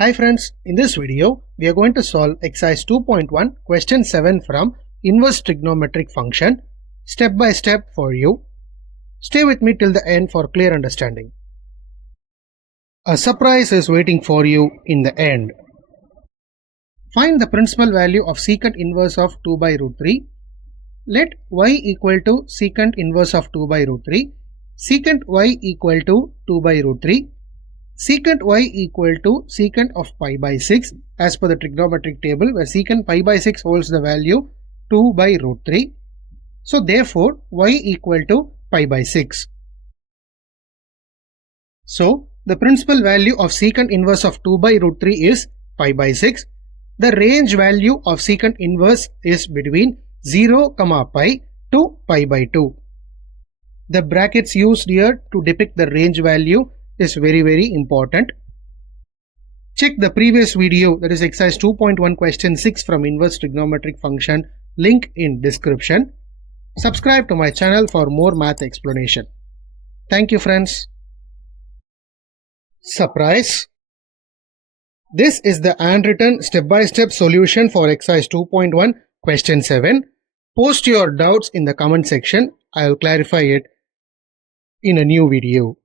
Hi friends, in this video we are going to solve exercise 2.1 question 7 from inverse trigonometric function step by step for you. Stay with me till the end for clear understanding. A surprise is waiting for you in the end. Find the principal value of secant inverse of 2 by root 3. Let y equal to secant inverse of 2 by root 3, secant y equal to 2 by root 3, secant y equal to secant of pi by 6 as per the trigonometric table, where secant pi by 6 holds the value 2 by root 3. So therefore y equal to pi by 6. So the principal value of secant inverse of 2 by root 3 is pi by 6. The range value of secant inverse is between 0, pi to pi by 2. The brackets used here to depict the range value is very important. Check the previous video, that is exercise 2.1 question 6 from inverse trigonometric function, link in description. Subscribe to my channel for more math explanation. Thank you friends. Surprise! This is the handwritten step-by-step solution for exercise 2.1 question 7. Post your doubts in the comment section. I will clarify it in a new video.